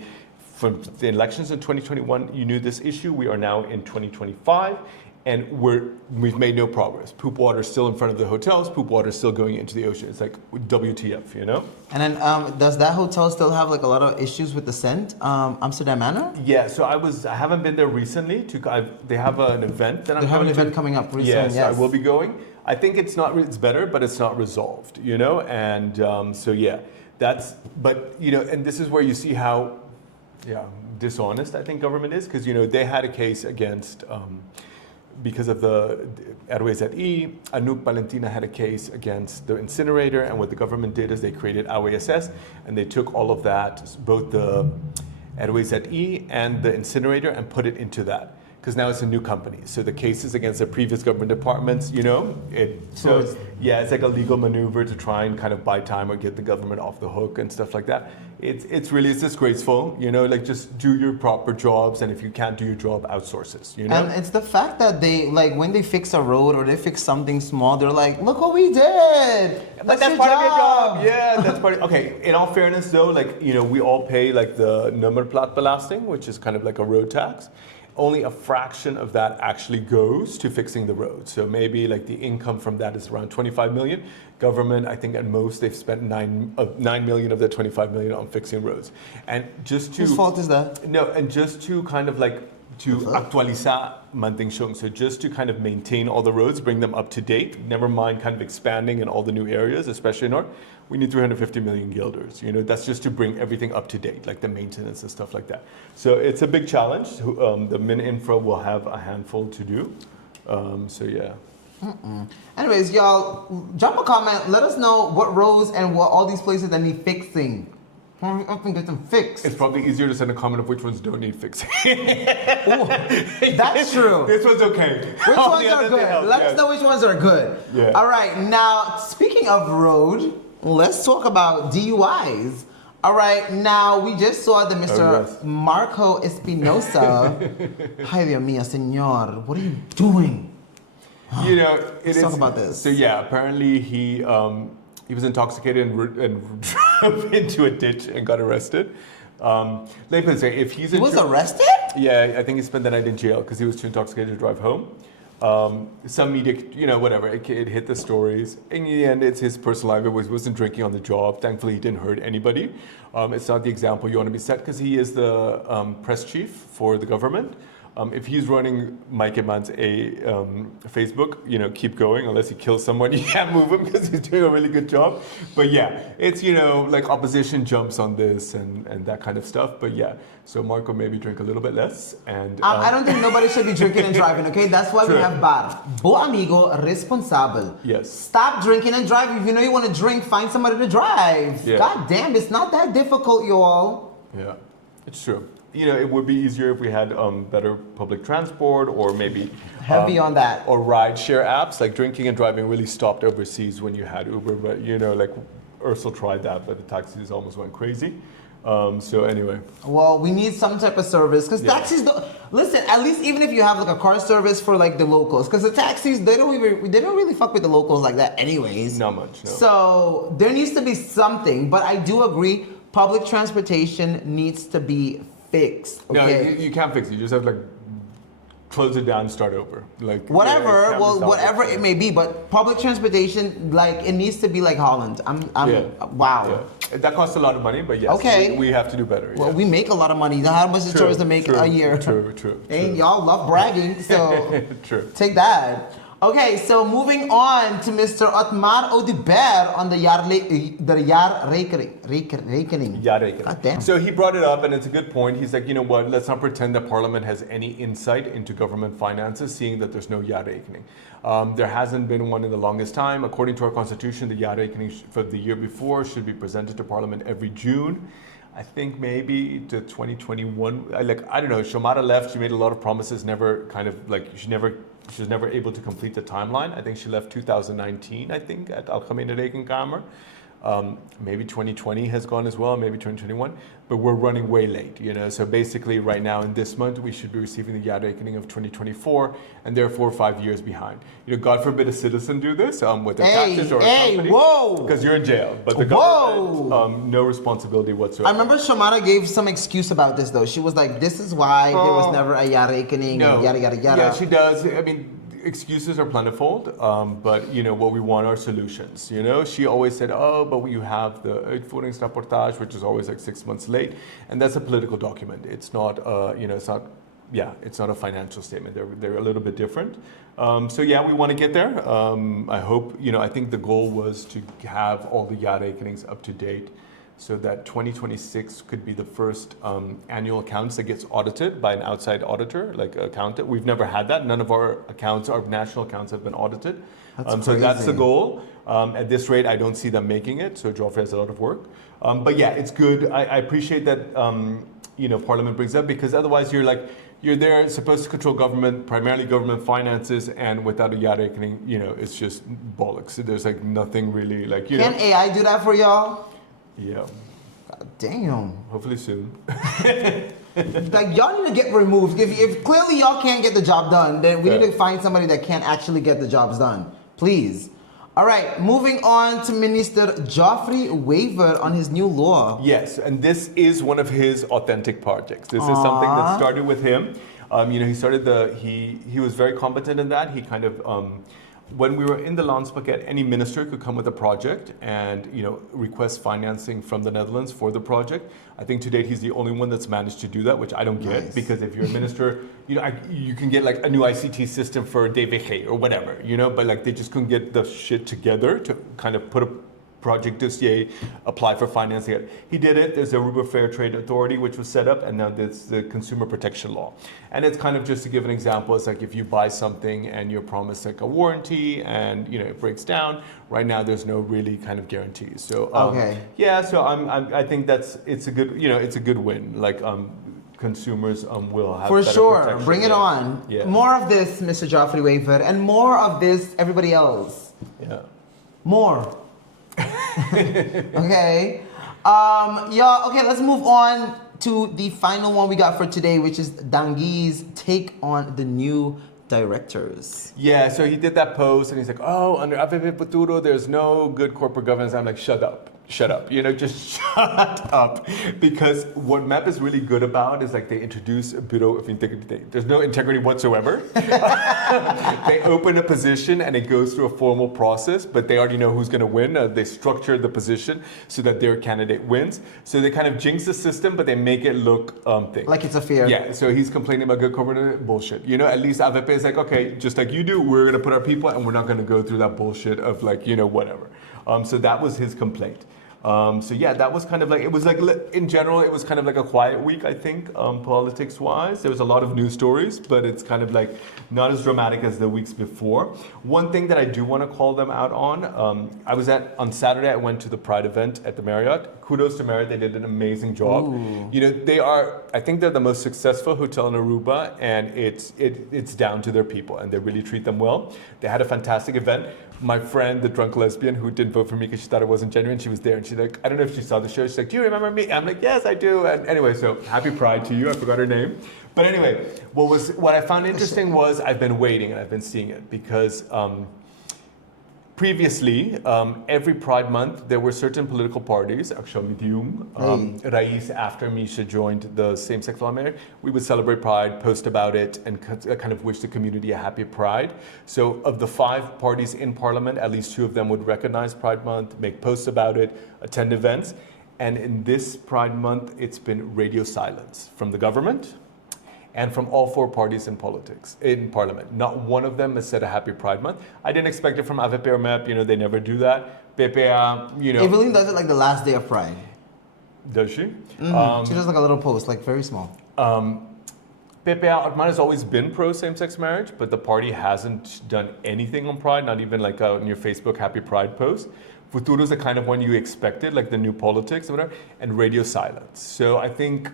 from the elections in 2021, you knew this issue. We are now in 2025. And we've made no progress. Poop water is still in front of the hotels. Poop water is still going into the ocean. It's like WTF, And then, does that hotel still have like a lot of issues with the scent, Amsterdam Manor? Yeah. So I haven't been there recently. They have an event that I'm going to. They have an event coming up recently. Yes, I will be going. I think it's better, but it's not resolved. And and this is where you see how, dishonest I think government is, because they had a case against. Because of the Airways at E, Anouk Valentina had a case against the incinerator, and what the government did is they created AWSS, and they took all of that, both the Airways at E and the incinerator, and put it into that. Because now it's a new company. So the cases against the previous government departments, it's like a legal maneuver to try and kind of buy time or get the government off the hook and stuff like that. It's disgraceful, like just do your proper jobs, and if you can't do your job, outsource this, And it's the fact that they, like, when they fix a road or they fix something small, they're like, look what we did. But that's part of your job. Yeah, that's part of, okay, in all fairness though, like, we all pay like the nummerplaatbelasting, which is kind of like a road tax. Only a fraction of that actually goes to fixing the road. So maybe like the income from that is around 25 million. Government, I think at most they've spent 9 million of that 25 million on fixing roads. And just to... Whose fault is that? No, and just to kind of like, to actualizar mantención. So just to kind of maintain all the roads, bring them up to date, never mind kind of expanding in all the new areas, especially in North, we need 350 million guilders. That's just to bring everything up to date, like the maintenance and stuff like that. So it's a big challenge. The Mininfra will have a handful to do. Anyways, y'all, drop a comment. Let us know what roads and what all these places that need fixing. I think get them fixed. It's probably easier to send a comment of which ones don't need fixing. Ooh, that's true. This one's okay. Which ones are good? Let us know which ones are good. Yeah. All right. Now, speaking of road, let's talk about DUIs. All right, now we just saw the Mr. yes. Marco Espinosa. Ay, Dios mío, señor, what are you doing? You know, Let's talk about this. So yeah, apparently he was intoxicated and drove into a ditch and got arrested. Let me say, if he's He was arrested? yeah, I think he spent the night in jail because he was too intoxicated to drive home. Some media, you know, whatever, it hit the stories. In the end, it's his personal life. He wasn't drinking on the job. Thankfully, he didn't hurt anybody. It's not the example you want to be set because he is the press chief for the government. If he's running Mike de Meza Facebook, you know, keep going. Unless he kills someone, you can't move him because he's doing a really good job. But yeah, it's, you know, like opposition jumps on this and that kind of stuff. But yeah, so Marco maybe drink a little bit less. And I don't think nobody should be drinking and driving, okay? That's why True. we have bar. Bo amigo responsable. Yes. Stop drinking and driving. If you know you want to drink, find somebody to drive. Yeah. God damn, it's not that difficult, y'all. Yeah, it's true. You know, it would be easier if we had better public transport or maybe Heavy on that. or ride-share apps. Like drinking and driving really stopped overseas when you had Uber. But you know, like Ursula tried that, but the taxis almost went crazy. So anyway, Well, we need some type of service because Yeah. taxis don't listen. At least even if you have like a car service for like the locals, because the taxis they don't really fuck with the locals like that, anyways. not much. No. So there needs to be something, but I do agree. Public transportation needs to be fixed. No, Okay. you can't fix it. You just have to like close it down, and start over. Like Whatever, yeah, it can't be well, stopped. whatever it may be, but public transportation, like it needs to be like Holland. Wow. Yeah. That costs a lot of money, but yes, Okay. we have to do better. Well, yeah. we make a lot of money. How much is tourism make a year? True. And y'all love bragging, so True. take that. Okay, so moving on to Mr. Otmar Odiber on the rekening. God damn. So he brought it up, and it's a good point. He's like, you know what? Let's not pretend that Parliament has any insight into government finances, seeing that there's no jaarrekening. There hasn't been one in the longest time. According to our constitution, the jaarrekening for the year before should be presented to Parliament every June. I think maybe to 2021. I don't know. Shomara left. She made a lot of promises. Never kind of like she was never able to complete the timeline. I think she left 2019. I think at Algemene Rekenkamer. Maybe 2020 has gone as well, maybe 2021, but we're running way late, you know. So basically right now in this month, we should be receiving the jaarrekening of 2024 and therefore 5 years behind. You know, God forbid a citizen do this with their taxes or a company. Whoa! Because you're in jail. But the government, no responsibility whatsoever. I remember Shomara gave some excuse about this though. She was like, this is why there was never a jaarrekening and yada yada yada. Yeah, she does. I mean, excuses are plentiful, but you know what we want are solutions. You know, she always said, "Oh, but you have the uitvoeringsrapportage, which is always like 6 months late," and that's a political document. It's not, you know, it's not. Yeah, it's not a financial statement. They're a little bit different. So yeah, we want to get there. I hope, you know, I think the goal was to have all the jaarrekenings up to date, so that 2026 could be the first annual accounts that gets audited by an outside auditor, like an accountant. We've never had that. None of our accounts, our national accounts, have been audited. So that's the goal. At this rate, I don't see them making it. So Joffrey has a lot of work. But yeah, it's good. I appreciate that. You know, Parliament brings up, because otherwise you're there supposed to control government, primarily government finances, and without a jaarrekening, you know, it's just bollocks. There's like nothing really like, you Can know. AI do that for y'all? Yeah. God damn. Hopefully soon. Like y'all need to get removed. If clearly y'all can't get the job done, then we need to find somebody that can actually get the jobs done. Please. All right, moving on to Minister Geoffrey Waver on his new law. Yes, and this is one of his authentic projects. This is something that started with him. You know, he was very competent in that. He kind of, when we were in the Landspaket, any minister could come with a project and, you know, request financing from the Netherlands for the project. I think to date he's the only one that's managed to do that, which I don't get, because if you're a minister, you know, you can get like a new ICT system for DVG or whatever, you know, but like they just couldn't get the shit together to kind of put a project dossier, apply for financing. He did it. There's the Aruba Fair Trade Authority, which was set up, and now there's the Consumer Protection Law. And it's kind of, just to give an example, it's like if you buy something and you're promised like a warranty and, you know, it breaks down, right now there's no really kind of guarantees. So yeah, so I think it's a good, you know, it's a good win. Like consumers will have for better sure. protection. Bring it on. Yeah. More of this, Mr. Geoffrey Waver, and more of this, everybody else. Yeah. More. Okay. Y'all, okay, let's move on to the final one we got for today, which is Dangui's take on the new directors. Yeah, so he did that post and he's like, oh, under AVP Futuro, there's no good corporate governance. I'm like, shut up. Shut up, just shut up. Because what MEP is really good about is like they introduce a Bureau of Integrity. There's no integrity whatsoever. They open a position and it goes through a formal process, but they already know who's going to win. They structure the position so that their candidate wins. So they kind of jinx the system, but they make it look thick. Like it's a fair. Yeah, so he's complaining about good corporate bullshit. At least AVP is like, okay, just like you do, we're going to put our people and we're not going to go through that bullshit of like, whatever. So that was his complaint. So yeah, that was kind of like, it was like, in general, it was kind of like a quiet week, I think, politics-wise. There was a lot of news stories, but it's kind of like not as dramatic as the weeks before. One thing that I do want to call them out on, on Saturday, I went to the Pride event at the Marriott. Kudos to Marriott, they did an amazing job. Ooh. I think they're the most successful hotel in Aruba, and it's down to their people, and they really treat them well. They had a fantastic event. My friend, the drunk lesbian who didn't vote for me because she thought it wasn't genuine, she was there and she's like, I don't know if she saw the show. She's like, do you remember me? I'm like, yes, I do. And anyway, so happy Pride to you. I forgot her name. But anyway, what I found interesting was I've been waiting and I've been seeing it because previously, every Pride month, there were certain political parties, actually, Rais, after Misha joined the same-sex law marriage, we would celebrate Pride, post about it, and kind of wish the community a happy Pride. So of the 5 parties in Parliament, at least 2 of them would recognize Pride Month, make posts about it, attend events. And in this Pride Month, it's been radio silence from the government, and from all 4 parties in Parliament. Not one of them has said a happy Pride Month. I didn't expect it from AVP or MEP, they never do that. PPA, Evelyn does it like the last day of Pride. Does she? She does like a little post, like very small. PPA, Armand has always been pro same-sex marriage, but the party hasn't done anything on Pride, not even like on your Facebook Happy Pride post. Futuro is the kind of one you expected, like the new politics or whatever, and radio silence. So I think,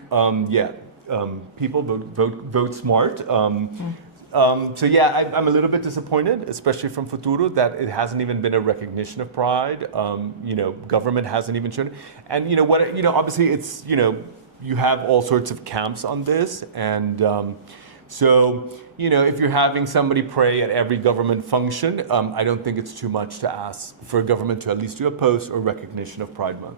people vote smart. So yeah, I'm a little bit disappointed, especially from Futuro, that it hasn't even been a recognition of Pride. Government hasn't even shown it. And obviously it's, you have all sorts of camps on this. And so, if you're having somebody pray at every government function, I don't think it's too much to ask for a government to at least do a post or recognition of Pride Month.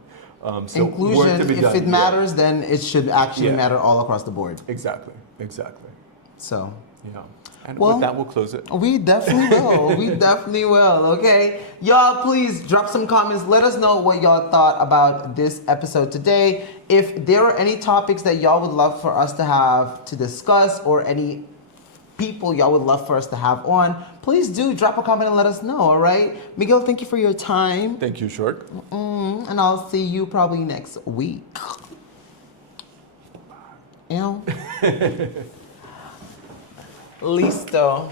So inclusion, if it matters, then it should actually matter all across the board. Exactly. So. Yeah. And with that, we'll close it. We definitely will. Okay. Y'all, please drop some comments. Let us know what y'all thought about this episode today. If there are any topics that y'all would love for us to have to discuss, or any people y'all would love for us to have on, please do drop a comment and let us know, all right? Miguel, thank you for your time. Thank you, Sharkk. And I'll see you probably next week. Listo.